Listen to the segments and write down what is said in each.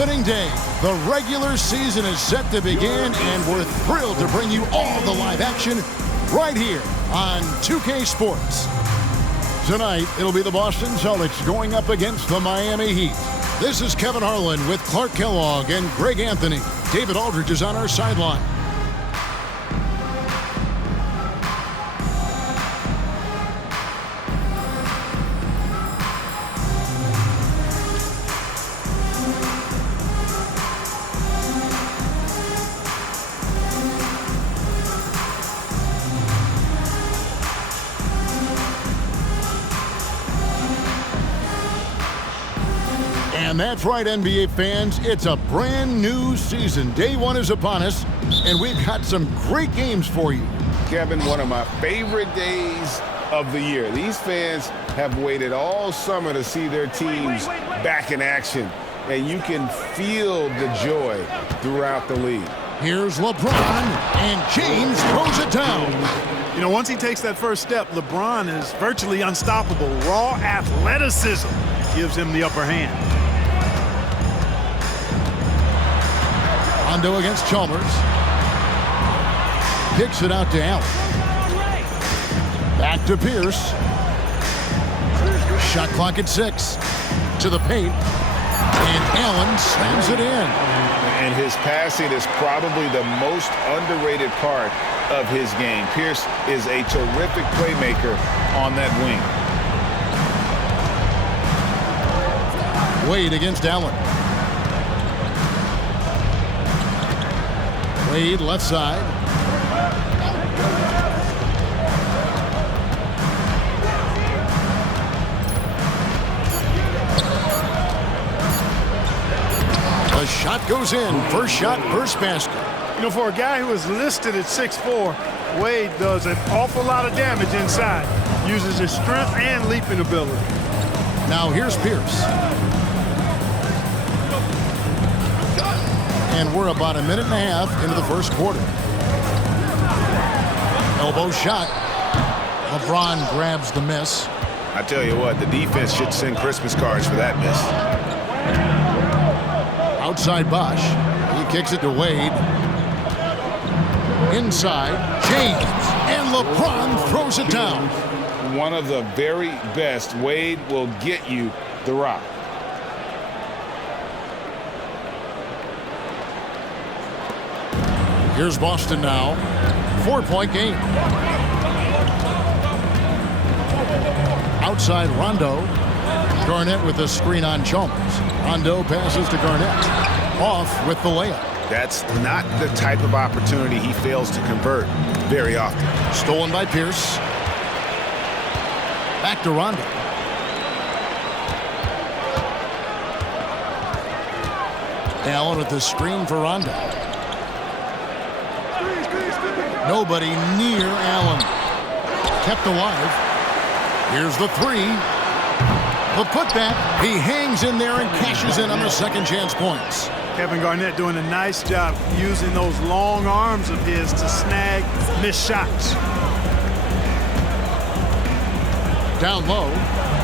opening day. The regular season is set to begin, and we're thrilled to bring you all the live action right here on 2K Sports. Tonight, it'll be the Boston Celtics going up against the Miami Heat. This is Kevin Harlan with Clark Kellogg and Greg Anthony. David Aldridge is on our sideline. And that's right, NBA fans. It's a brand new season. Day one is upon us, and we've got some great games for you. Kevin, one of my favorite days of the year. These fans have waited all summer to see their teams back in action, and you can feel the joy throughout the league. Here's LeBron, and James throws it down. You know, once he takes that first step, LeBron is virtually unstoppable. Raw athleticism gives him the upper hand. Rondo against Chalmers. Kicks it out to Allen. Back to Pierce. Shot clock at 6. To the paint. And Allen slams it in. And his passing is probably the most underrated part of his game. Pierce is a terrific playmaker on that wing. Wade against Allen. Wade left side. The shot goes in. First shot, first basket. You know, for a guy who is listed at 6'4", Wade does an awful lot of damage inside. Uses his strength and leaping ability. Now here's Pierce. And we're about a minute and a half into the first quarter. Elbow shot. LeBron grabs the miss. I tell you what, the defense should send Christmas cards for that miss. Outside Bosh. He kicks it to Wade. Inside, James. And LeBron throws it down. One of the very best. Wade will get you the rock. Here's Boston now. 4-point game. Outside Rondo. Garnett with the screen on Chalmers. Rondo passes to Garnett. Off with the layup. That's not the type of opportunity he fails to convert very often. Stolen by Pierce. Back to Rondo. Allen with the screen for Rondo. Nobody near Allen. Kept alive. Here's the three. The putback. He hangs in there and cashes in on the second chance points. Kevin Garnett doing a nice job using those long arms of his to snag missed shots. Down low.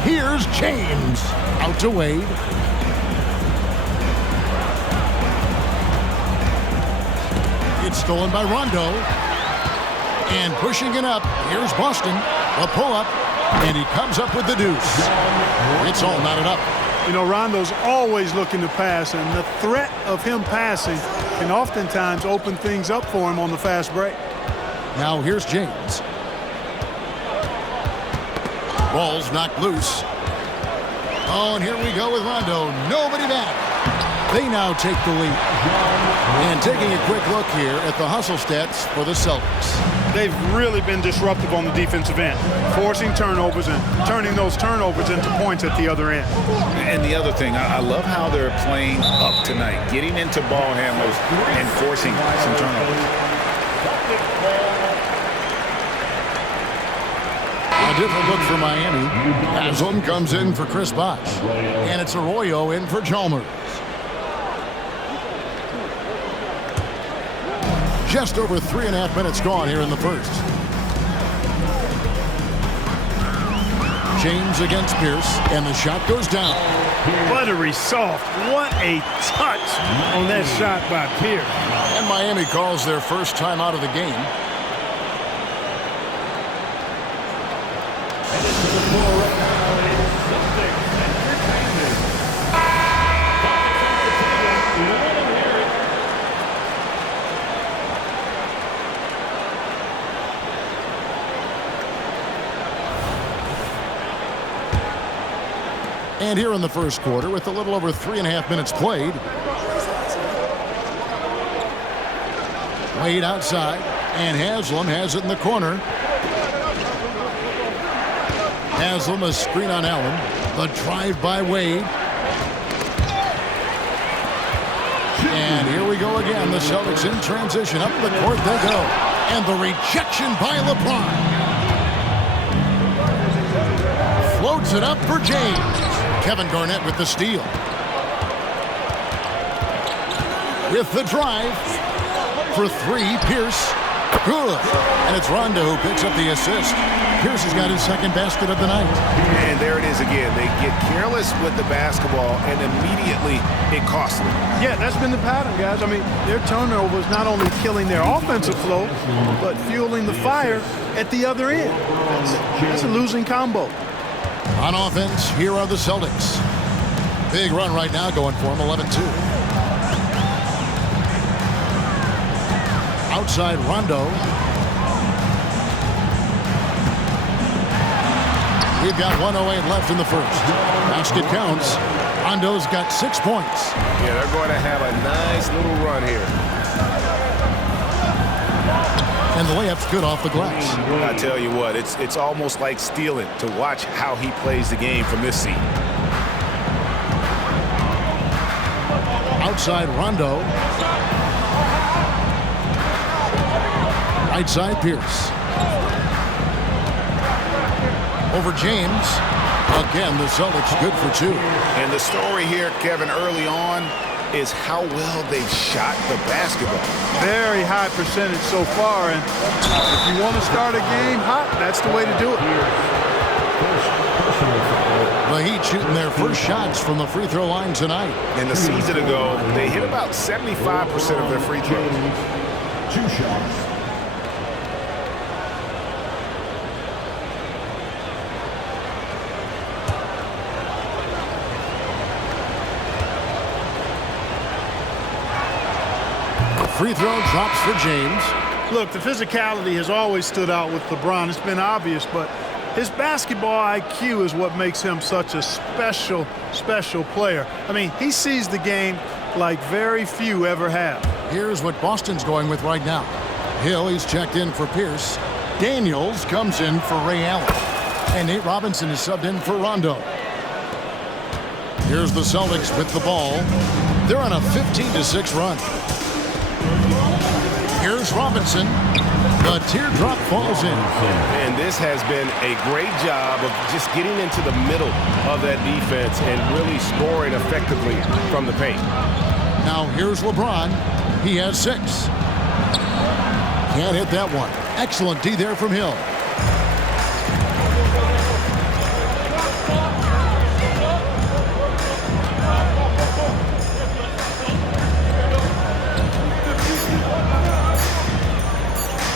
Here's James. Out to Wade. It's stolen by Rondo. And pushing it up, here's Boston. A pull-up, and he comes up with the deuce. It's all knotted up. You know, Rondo's always looking to pass, and the threat of him passing can oftentimes open things up for him on the fast break. Now here's James. Ball's knocked loose. Oh, and here we go with Rondo. Nobody back. They now take the lead. And taking a quick look here at the hustle stats for the Celtics. They've really been disruptive on the defensive end, forcing turnovers and turning those turnovers into points at the other end. And the other thing, I love how they're playing up tonight, getting into ball handlers and forcing some turnovers. A different look for Miami. Haslam comes in for Chris Bosh. And it's Arroyo in for Chalmers. Just over 3.5 minutes gone here in the first. James against Pierce, and the shot goes down. Buttery soft. What a touch on that shot by Pierce. And Miami calls their first time out of the game. And here in the first quarter, with a little over 3.5 minutes played, Wade outside, and Haslam has it in the corner. Haslam, a screen on Allen. The drive by Wade. And here we go again. The Celtics in transition. Up the court they go. And the rejection by LeBron. Floats it up for James. Kevin Garnett with the steal. With the drive for three, Pierce. Good. And it's Rondo who picks up the assist. Pierce has got his second basket of the night. And there it is again. They get careless with the basketball, and immediately it costs them. Yeah, that's been the pattern, guys. I mean, their turnovers not only killing their offensive flow, but fueling the fire at the other end. That's a losing combo. On offense, here are the Celtics. Big run right now going for them, 11-2. Outside Rondo. We've got 1:08 left in the first. Basket counts. Rondo's got 6 points. Yeah, they're going to have a nice little run here. And the layup's good off the glass. I tell you what, it's almost like stealing to watch how he plays the game from this seat. Outside Rondo. Right side Pierce. Over James. Again, the Celtics good for two. And the story here, Kevin, early on is how well they've shot the basketball. Very high percentage so far, and if you want to start a game hot, that's the way to do it. The Heat shooting their first shots from the free throw line tonight. And the season ago, they hit about 75% of their free throws. 2 shots. Free throw drops for James. Look, the physicality has always stood out with LeBron. It's been obvious, but his basketball IQ is what makes him such a special player. I mean, he sees the game like very few ever have. Here's what Boston's going with right now. Hill, he's checked in for Pierce. Daniels comes in for Ray Allen. And Nate Robinson is subbed in for Rondo. Here's the Celtics with the ball. They're on a 15-6 run. Here's Robinson. The teardrop falls in. And this has been a great job of just getting into the middle of that defense and really scoring effectively from the paint. Now here's LeBron. He has 6. Can't hit that one. Excellent D there from Hill.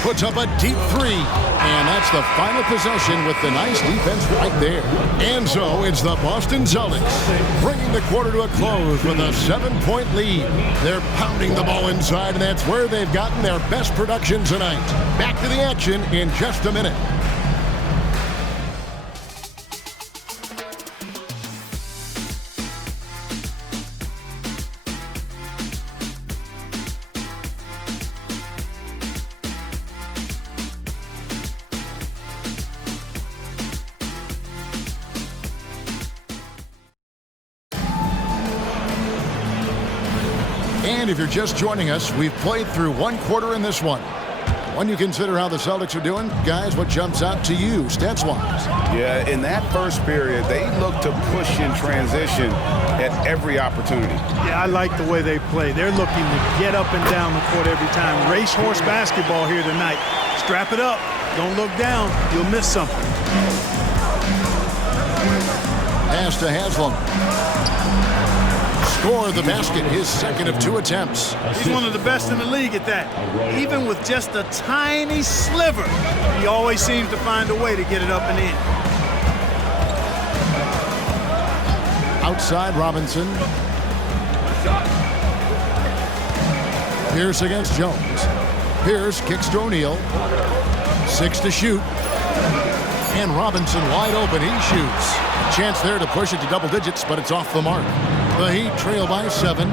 Puts up a deep 3, and that's the final possession with the nice defense right there. And so it's the Boston Celtics bringing the quarter to a close with a 7-point lead. They're pounding the ball inside, and that's where they've gotten their best production tonight. Back to the action in just a minute. And if you're just joining us, we've played through 1 quarter in this one. When you consider how the Celtics are doing, guys, what jumps out to you, stats-wise? Yeah, in that first period, they looked to push in transition at every opportunity. Yeah, I like the way they play. They're looking to get up and down the court every time. Racehorse basketball here tonight. Strap it up. Don't look down. You'll miss something. Pass to Haslam. Score the basket, his second of 2 attempts. He's one of the best in the league at that. Even with just a tiny sliver, he always seems to find a way to get it up and in. Outside Robinson. Pierce against Jones. Pierce kicks to O'Neal. 6 to shoot. And Robinson wide open. He shoots. A chance there to push it to double digits, but it's off the mark. The Heat trail by 7.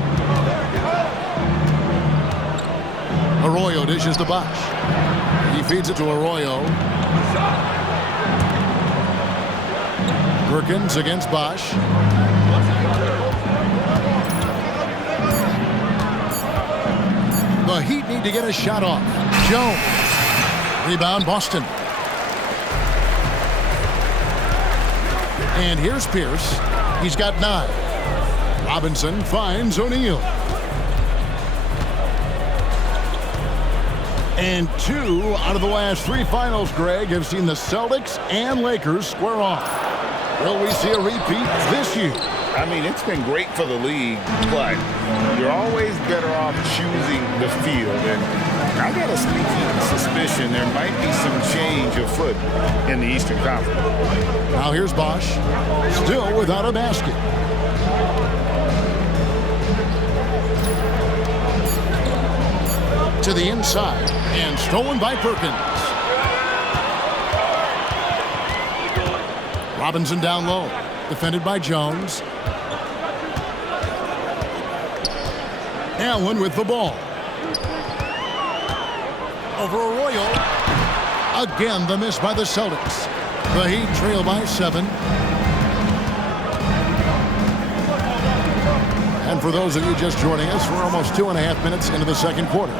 Arroyo dishes to Bosh. He feeds it to Arroyo. Perkins against Bosh. The Heat need to get a shot off. Jones. Rebound Boston. And here's Pierce. He's got 9. Robinson finds O'Neal. And 2 out of the last 3 finals, Greg, have seen the Celtics and Lakers square off. Will we see a repeat this year? I mean, it's been great for the league, but you're always better off choosing the field. And I got a sneaky suspicion there might be some change afoot in the Eastern Conference. Now here's Bosh, still without a basket. To the inside, and stolen by Perkins. Robinson down low, defended by Jones. Allen with the ball. Over Arroyo. Again, the miss by the Celtics. The Heat trail by 7. And for those of you just joining us, we're almost 2.5 minutes into the second quarter.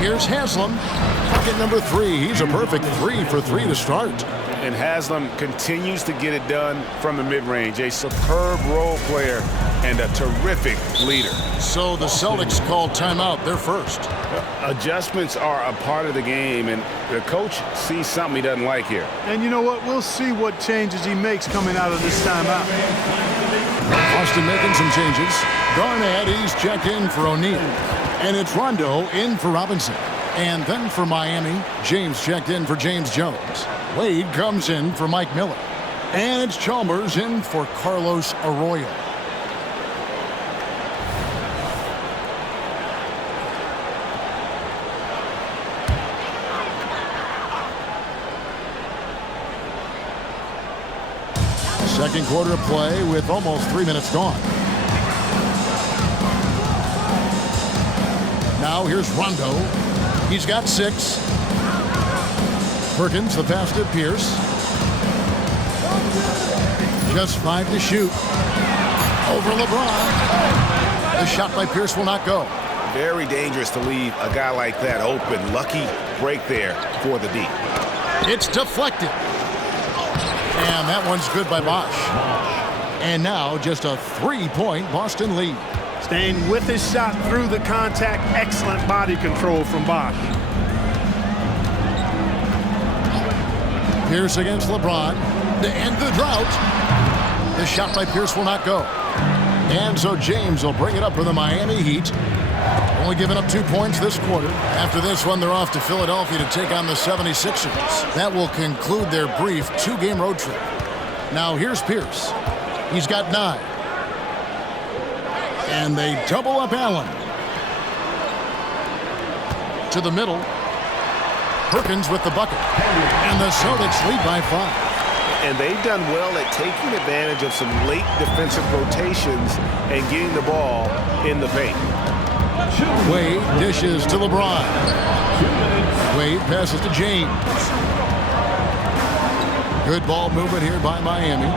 Here's Haslam, bucket number 3. He's a perfect 3 for 3 to start. And Haslam continues to get it done from the mid-range. A superb role player and a terrific leader. So the Celtics called timeout. They're first. Adjustments are a part of the game, and the coach sees something he doesn't like here. And you know what? We'll see what changes he makes coming out of this timeout. Boston making some changes. Garnett, he's checked in for O'Neal. And it's Rondo in for Robinson. And then for Miami, James checked in for James Jones. Wade comes in for Mike Miller. And it's Chalmers in for Carlos Arroyo. Second quarter of play with almost 3 minutes gone. Now here's Rondo. He's got 6. Perkins, the pass to Pierce. Just 5 to shoot. Over LeBron. The shot by Pierce will not go. Very dangerous to leave a guy like that open. Lucky break there for the D. It's deflected. And that one's good by Bosh. And now just a 3-point Boston lead. Staying with his shot through the contact. Excellent body control from Bosh. Pierce against LeBron to end the drought. The shot by Pierce will not go. And so James will bring it up for the Miami Heat. Only giving up 2 points this quarter. After this one, they're off to Philadelphia to take on the 76ers. That will conclude their brief 2-game road trip. Now here's Pierce. He's got 9. And they double up Allen. To the middle. Perkins with the bucket. And the Celtics lead by 5. And they've done well at taking advantage of some late defensive rotations and getting the ball in the paint. Wade dishes to LeBron. Wade passes to James. Good ball movement here by Miami.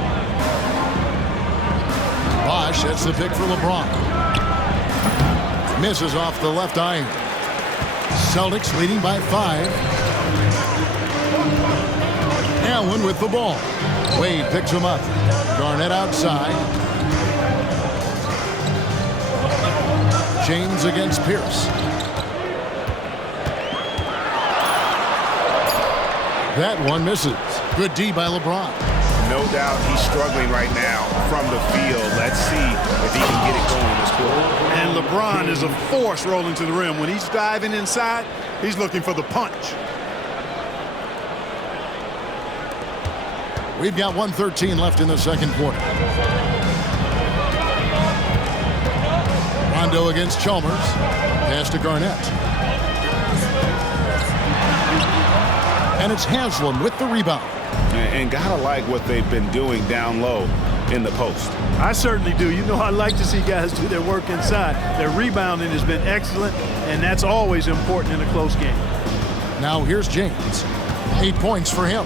Bosh sets the pick for LeBron. Misses off the left iron. Celtics leading by 5. Allen with the ball. Wade picks him up. Garnett outside. James against Pierce. That one misses. Good D by LeBron. No doubt he's struggling right now from the field. Let's see if he can get it going this quarter. And LeBron is a force rolling to the rim. When he's diving inside, he's looking for the punch. We've got 1:13 left in the second quarter. Rondo against Chalmers. Pass to Garnett. And it's Haslam with the rebound. And gotta like what they've been doing down low in the post. I certainly do. You know, I like to see guys do their work inside. Their rebounding has been excellent, and that's always important in a close game. Now here's James. 8 points for him.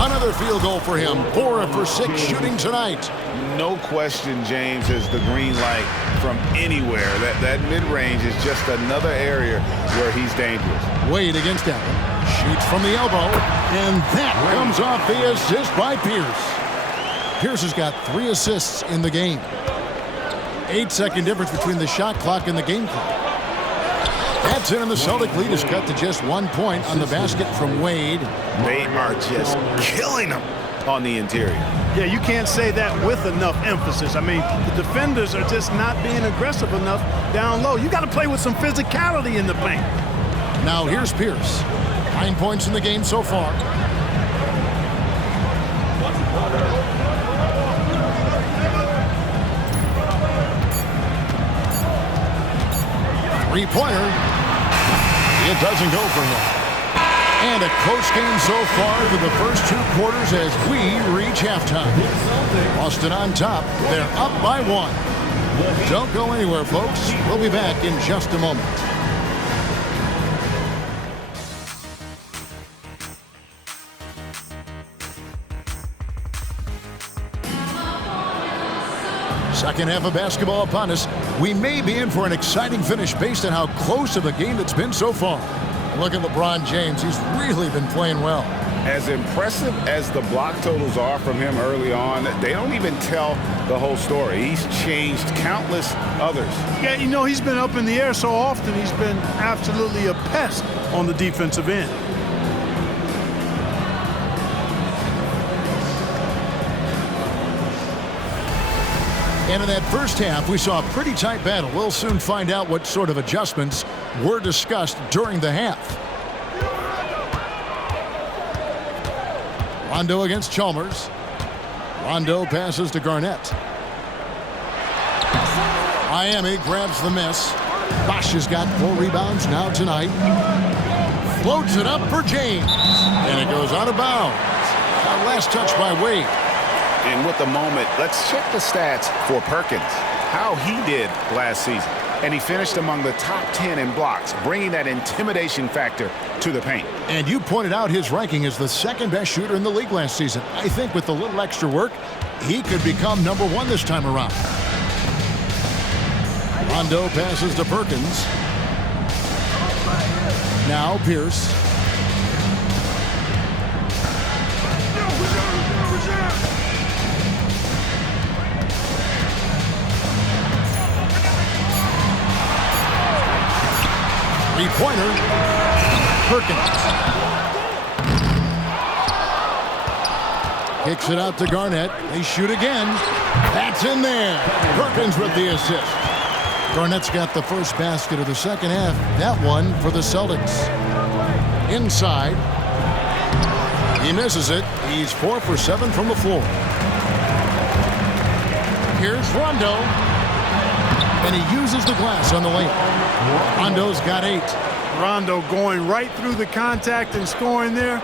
Another field goal for him. 4 for 6 shooting tonight. No question James has the green light from anywhere. That mid-range is just another area where he's dangerous. Wade against Allen. Shoots from the elbow. And that comes off the assist by Pierce. Pierce has got 3 assists in the game. 8-second difference between the shot clock and the game clock. That's in, and the Celtic lead is cut to just 1 point on the basket from Wade. They are just killing them on the interior. Yeah, you can't say that with enough emphasis. I mean, the defenders are just not being aggressive enough down low. You got to play with some physicality in the paint. Now here's Pierce. 9 points in the game so far. Three-pointer. It doesn't go for him. And a close game so far for the first 2 quarters as we reach halftime. Boston on top. They're up by 1. Don't go anywhere, folks. We'll be back in just a moment. Second half of basketball upon us. We may be in for an exciting finish based on how close of a game it's been so far. Look at LeBron James. He's really been playing well. As impressive as the block totals are from him early on, they don't even tell the whole story. He's changed countless others. Yeah, you know, he's been up in the air so often. He's been absolutely a pest on the defensive end. And in that first half, we saw a pretty tight battle. We'll soon find out what sort of adjustments were discussed during the half. Rondo against Chalmers. Rondo passes to Garnett. Miami grabs the miss. Bosh has got 4 rebounds now tonight. Floats it up for James. And it goes out of bounds. Last touch by Wade. And with the moment, let's check the stats for Perkins, how he did last season. And he finished among the top 10 in blocks, bringing that intimidation factor to the paint. And you pointed out his ranking as the 2nd best shooter in the league last season. I think with a little extra work, he could become number 1 this time around. Rondo passes to Perkins. Now Pierce. Three-pointer. Perkins. Kicks it out to Garnett. They shoot again. That's in there. Perkins with the assist. Garnett's got the first basket of the second half. That one for the Celtics. Inside. He misses it. He's 4 for 7 from the floor. Here's Rondo. And he uses the glass on the layup. Rondo's got 8. Rondo going right through the contact and scoring there.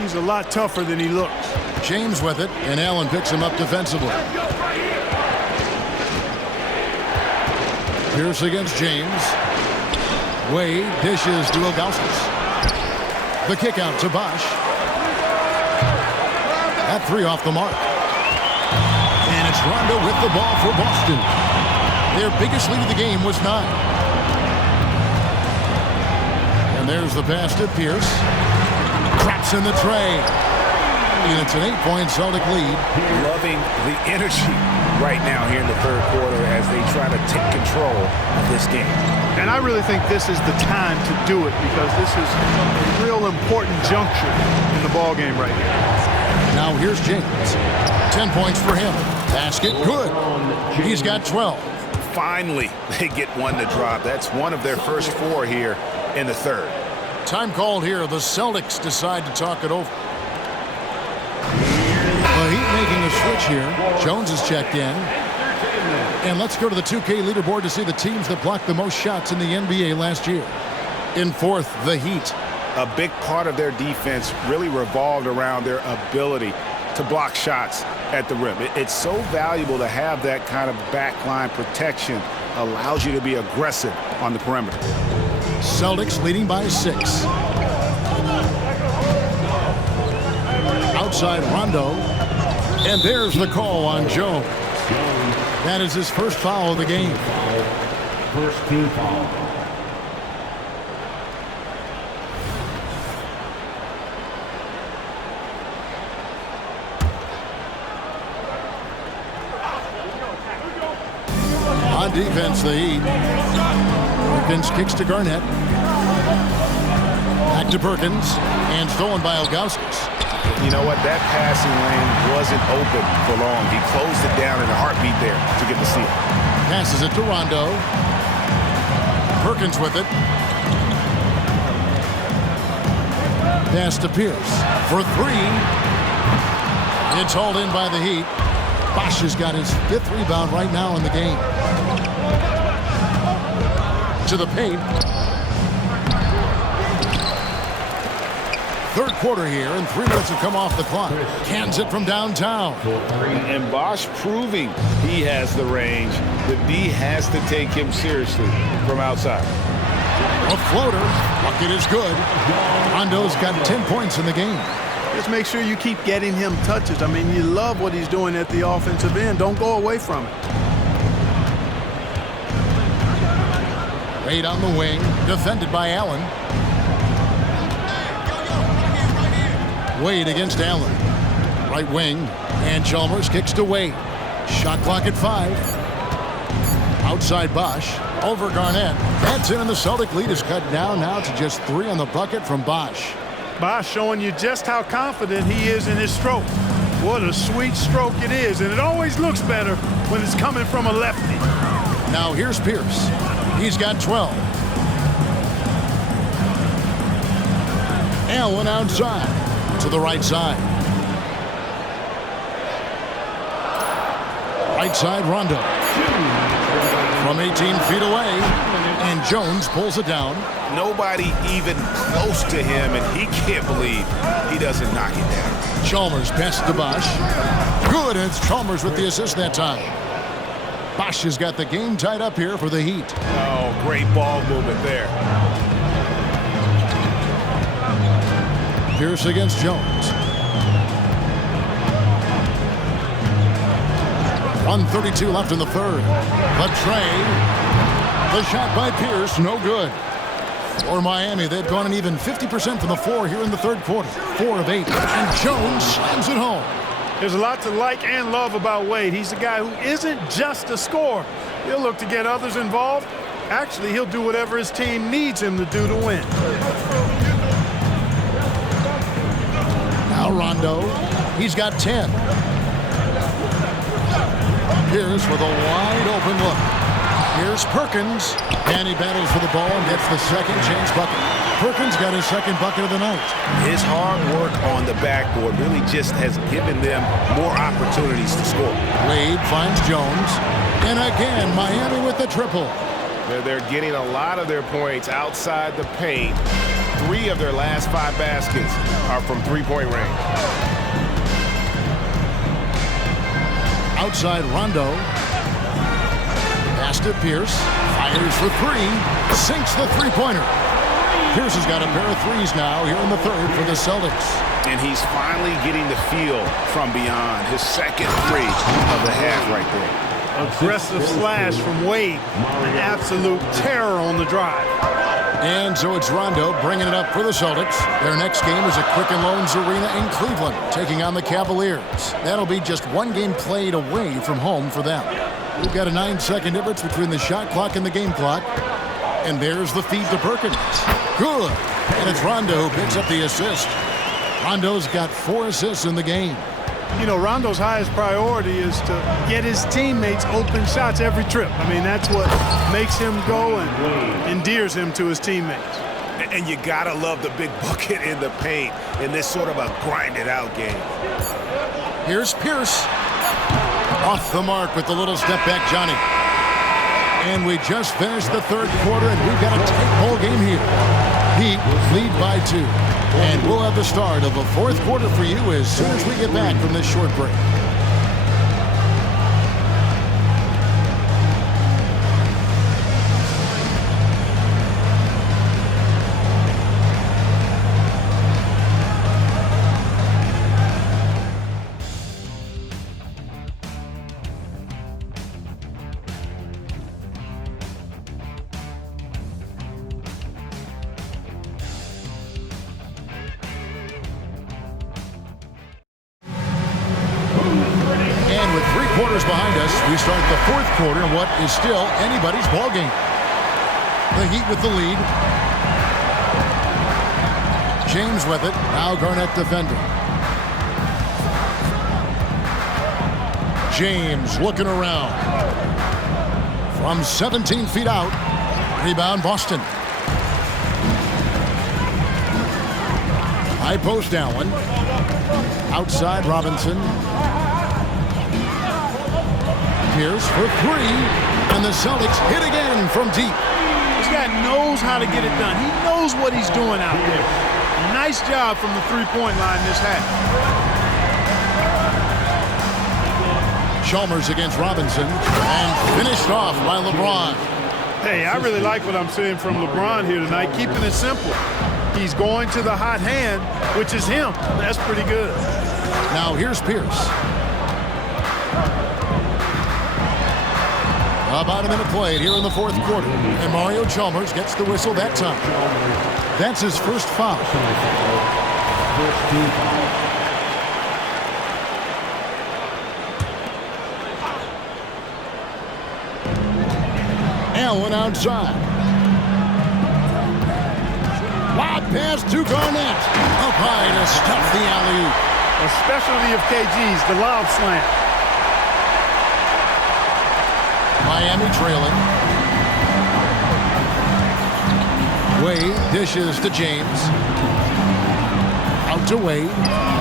He's a lot tougher than he looks. James with it, and Allen picks him up defensively. Pierce against James. Wade dishes to Ilgauskas. The kick out to Bosh. That 3 off the mark. And it's Rondo with the ball for Boston. Their biggest lead of the game was 9. And there's the pass to Pierce. Traps in the tray. And it's an 8-point Celtic lead. Loving the energy right now here in the third quarter as they try to take control of this game. And I really think this is the time to do it because this is a real important juncture in the ball game right here. Now here's James. 10 points for him. Basket good. He's got 12. Finally, they get one to drop. That's one of their first 4 here in the third. Time called here. The Celtics decide to talk it over. The Heat making a switch here. Jones is checked in. And let's go to the 2K leaderboard to see the teams that blocked the most shots in the NBA last year. In fourth, the Heat. A big part of their defense really revolved around their ability to block shots at the rim. It's so valuable to have that kind of backline protection. Allows you to be aggressive on the perimeter. Celtics leading by 6. Outside Rondo. And there's the call on Jones. That is his first foul of the game. First team foul. On defense, the Heat. Perkins kicks to Garnett. Back to Perkins. And stolen by Ilgauskas. You know what? That passing lane wasn't open for long. He closed it down in a heartbeat there to get the steal. Passes it to Rondo. Perkins with it. Pass to Pierce for 3. It's hauled in by the Heat. Bosh has got his 5th rebound right now in the game. To the paint. Third quarter here, and 3 minutes have come off the clock. Cans it from downtown. And Bosh proving he has the range. The D has to take him seriously from outside. A floater. Bucket is good. Rondo's got 10 points in the game. Just make sure you keep getting him touches. I mean, you love what he's doing at the offensive end. Don't go away from it. Wade on the wing. Defended by Allen. Wade against Allen. Right wing. And Chalmers kicks to Wade. Shot clock at 5. Outside Bosh. Over Garnett. That's in, and the Celtic lead is cut down now to just 3 on the bucket from Bosh. Bosh showing you just how confident he is in his stroke. What a sweet stroke it is, and it always looks better when it's coming from a lefty. Now here's Pierce. He's got 12. Allen outside. To the right side. Right side Rondo. From 18 feet away. And Jones pulls it down. Nobody even close to him, and he can't believe he doesn't knock it down. Chalmers passes to Bosh. Good, and it's Chalmers with the assist that time. Bosh has got the game tied up here for the Heat. Oh, great ball movement there. Pierce against Jones. 1:32 left in the third. The tray. The shot by Pierce, no good. For Miami, they've gone an even 50% from the floor here in the third quarter. 4 of 8. And Jones slams it home. There's a lot to like and love about Wade. He's a guy who isn't just a scorer. He'll look to get others involved. Actually, he'll do whatever his team needs him to do to win. Now Rondo. He's got 10. Pierce with a wide open look. Here's Perkins. And he battles for the ball and gets the second chance bucket. Perkins got his second bucket of the night. His hard work on the backboard really just has given them more opportunities to score. Wade finds Jones. And again, Miami with the triple. They're getting a lot of their points outside the paint. 3 of their last 5 baskets are from three-point range. Outside Rondo. Pass to Pierce. Fires for 3. Sinks the three-pointer. Pierce has got a pair of threes now here in the third for the Celtics. And he's finally getting the feel from beyond. His second 3 of the half right there. Aggressive slash from Wade. An absolute terror on the drive. And so it's Rondo bringing it up for the Celtics. Their next game is at Quicken Loans Arena in Cleveland, taking on the Cavaliers. That'll be just 1 game played away from home for them. We've got a 9-second difference between the shot clock and the game clock. And there's the feed to Perkins. Good. And it's Rondo who picks up the assist. Rondo's got 4 assists in the game. You know, Rondo's highest priority is to get his teammates open shots every trip. I mean, that's what makes him go and endears him to his teammates. And you gotta love the big bucket in the paint in this sort of a grinded-out game. Here's Pierce. Off the mark with the little step back, Johnny. And we just finished the third quarter, and we've got a tight ball game here. Heat lead by 2. And we'll have the start of the fourth quarter for you as soon as we get back from this short break. With 3 quarters behind us, we start the fourth quarter in what is still anybody's ball game. The Heat with the lead. James with it. Now Garnett defending. James looking around. From 17 feet out. Rebound Boston. High post Allen. Outside Robinson. Pierce for 3, and the Celtics hit again from deep. This guy knows how to get it done. He knows what he's doing out there. Nice job from the three-point line this half. Chalmers against Robinson, and finished off by LeBron. Hey, I really like what I'm seeing from LeBron here tonight, keeping it simple. He's going to the hot hand, which is him. That's pretty good. Now here's Pierce. About a minute played here in the fourth quarter. And Mario Chalmers gets the whistle that time. That's his first foul. Allen outside. Lob pass to Garnett. Up high to stuff the alley-oop. A specialty of KG's, the lob slam. Miami trailing. Wade dishes to James. Out to Wade.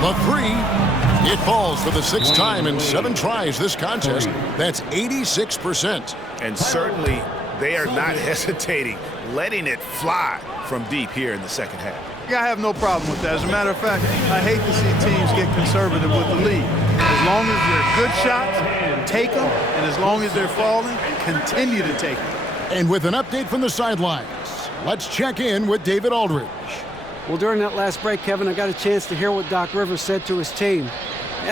The 3. It falls for the 6th time in 7 tries this contest. That's 86%. And certainly they are not hesitating, letting it fly from deep here in the second half. Yeah, I have no problem with that. As a matter of fact, I hate to see teams get conservative with the lead. As long as they're good shots, take them. And as long as they're falling, continue to take them. And with an update from the sidelines, let's check in with David Aldridge. Well, during that last break, Kevin, I got a chance to hear what Doc Rivers said to his team.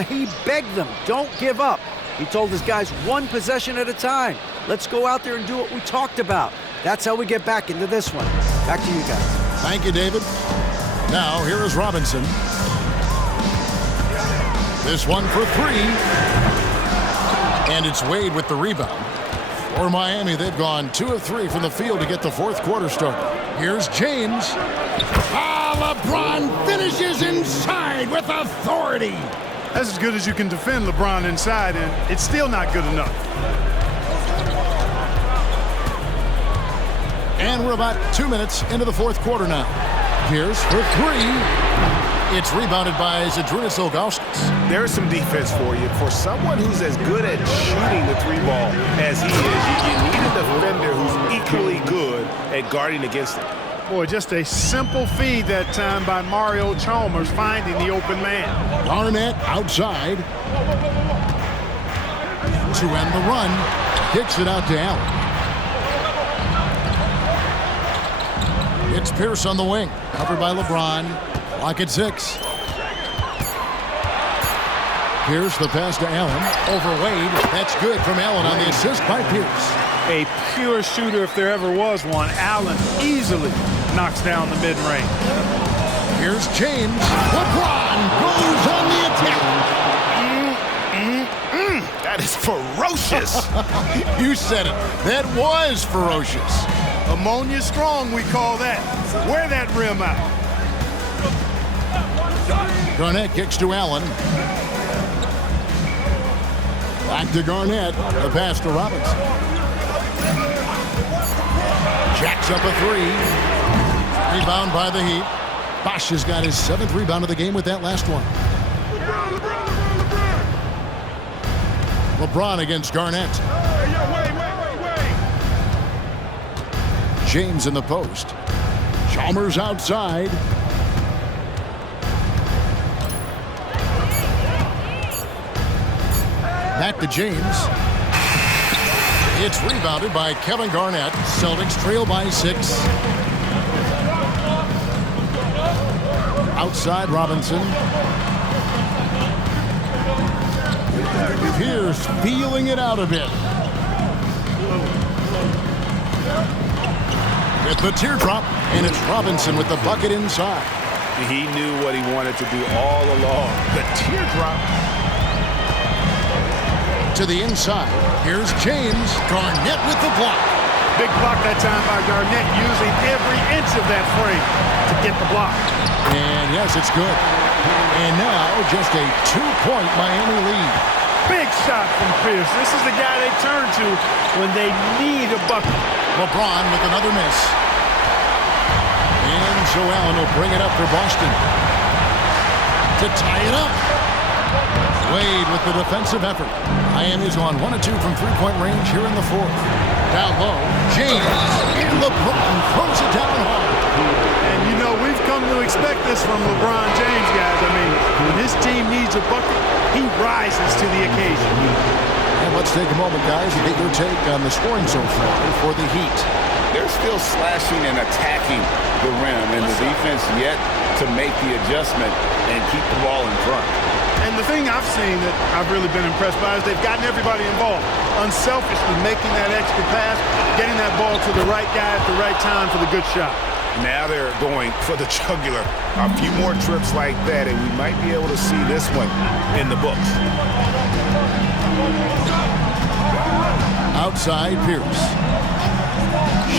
He begged them, don't give up. He told his guys 1 possession at a time. Let's go out there and do what we talked about. That's how we get back into this one. Back to you guys. Thank you, David. Now, here is Robinson. This one for 3. And it's Wade with the rebound. For Miami, they've gone 2 of 3 from the field to get the fourth quarter started. Here's James. LeBron finishes inside with authority. That's as good as you can defend LeBron inside, and it's still not good enough. And we're about 2 minutes into the fourth quarter now. Pierce for 3. It's rebounded by Zydrunas Ilgauskas. There's some defense for you. For someone who's as good at shooting the 3 ball as he is, you need a defender who's equally good at guarding against it. Boy, just a simple feed that time by Mario Chalmers finding the open man. Garnett outside. To end the run. Kicks it out to Allen. It's Pierce on the wing. Covered by LeBron. Clock at 6. Pierce, the pass to Allen. Over Wade. That's good from Allen on the assist by Pierce. A pure shooter if there ever was one. Allen easily knocks down the mid-range. Here's James. LeBron goes on the attack. That is ferocious. You said it. That was ferocious. Ammonia strong, we call that. Wear that rim out. Garnett kicks to Allen. Back to Garnett. The pass to Robinson. Jacks up a three. Rebound by the Heat. Bosh has got his 7th rebound of the game with that last one. LeBron against Garnett. James in the post. Chalmers outside. Back to James. It's rebounded by Kevin Garnett. Celtics trail by 6. Outside Robinson. Pierce feeling it out a bit. With the teardrop, and it's Robinson with the bucket inside. He knew what he wanted to do all along. The teardrop. To the inside. Here's James. Garnett with the block. Big block that time by Garnett, using every inch of that frame to get the block. And yes, it's good. And now just a 2-point Miami lead. Big shot from Pierce. This is the guy they turn to when they need a bucket. LeBron with another miss. And Joe Allen will bring it up for Boston. To tie it up. Wade with the defensive effort. Miami's gone 1 of 2 from three-point range here in the 4th. Down low, James. And LeBron throws it down hard. And you know, we've come to expect this from LeBron James, guys. I mean, when his team needs a bucket, he rises to the occasion. And let's take a moment, guys, to get your take on the scoring so far for the Heat. They're still slashing and attacking the rim, and the defense yet to make the adjustment and keep the ball in front. And the thing I've seen that I've really been impressed by is they've gotten everybody involved. Unselfishly making that extra pass, getting that ball to the right guy at the right time for the good shot. Now they're going for the jugular. A few more trips like that, and we might be able to see this one in the books. Outside Pierce.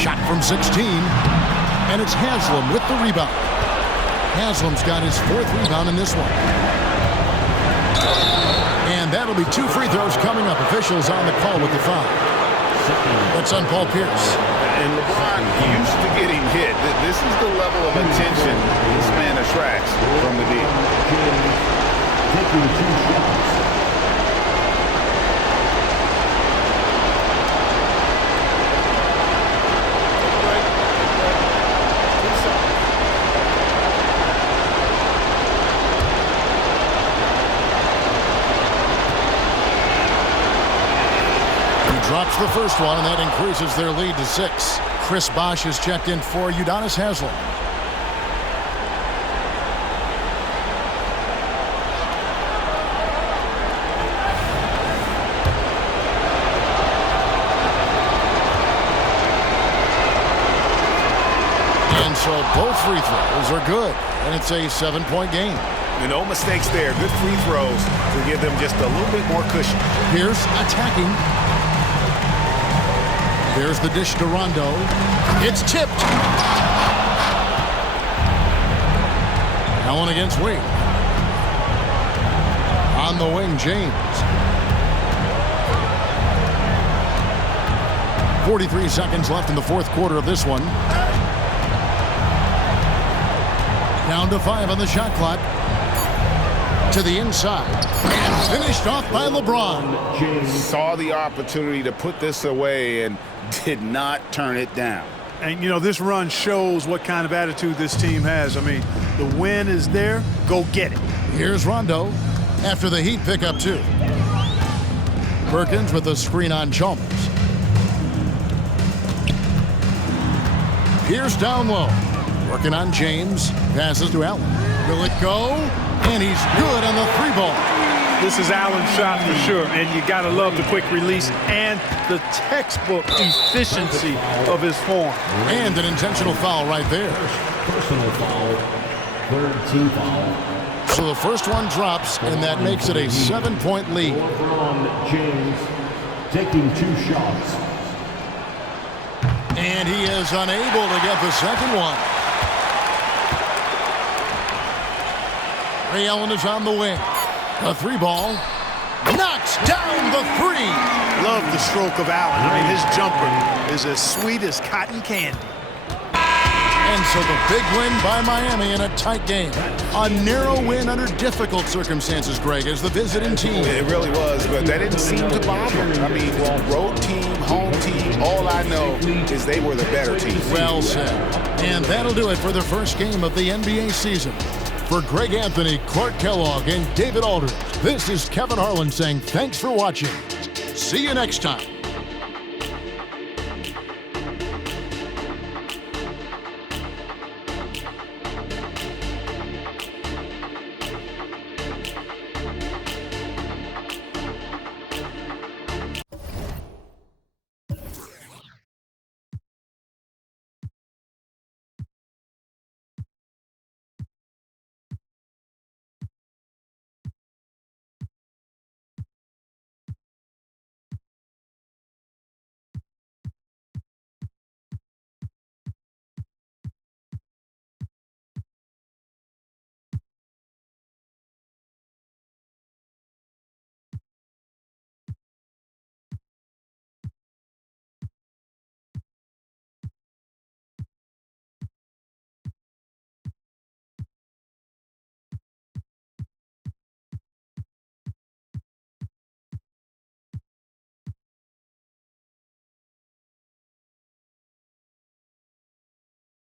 Shot from 16. And it's Haslam with the rebound. Haslam's got his 4th rebound in this one. And that'll be 2 free throws coming up. Officials on the call with the foul. That's on Paul Pierce. And LeBron used to getting hit. This is the level of attention this man attracts from the deep. Taking 2 shots. Drops the first one, and that increases their lead to 6. Chris Bosh is checked in for Udonis Haslem. And so both free throws are good, and it's a 7-point game. And no mistakes there. Good free throws to give them just a little bit more cushion. Pierce attacking. There's the dish to Rondo. It's tipped. Allen against Wade. On the wing, James. 43 seconds left in the 4th quarter of this one. Down to 5 on the shot clock. To the inside. And finished off by LeBron. Saw the opportunity to put this away and did not turn it down. And, you know, this run shows what kind of attitude this team has. I mean, the win is there. Go get it. Here's Rondo after the Heat pick up 2. Perkins with a screen on Chalmers. Pierce down low. Working on James. Passes to Allen. Will it go? And he's good on the 3-ball. This is Allen's shot for sure, and you got to love the quick release and the textbook efficiency of his form. And an intentional foul right there. Personal foul. 3rd team foul. So the first one drops, and that makes it a 7-point lead. LeBron James taking 2 shots. And he is unable to get the second one. Ray Allen is on the wing. The three ball. Knocks down the three. Love the stroke of Allen. I mean, his jumper is as sweet as cotton candy. And so the big win by Miami in a tight game. A narrow win under difficult circumstances, Greg, as the visiting team. It really was, but that didn't seem to bother them. I mean, road team, home team, all I know is they were the better team. Well said. And that'll do it for the first game of the NBA season. For Greg Anthony, Clark Kellogg, and David Aldridge, this is Kevin Harlan saying thanks for watching. See you next time.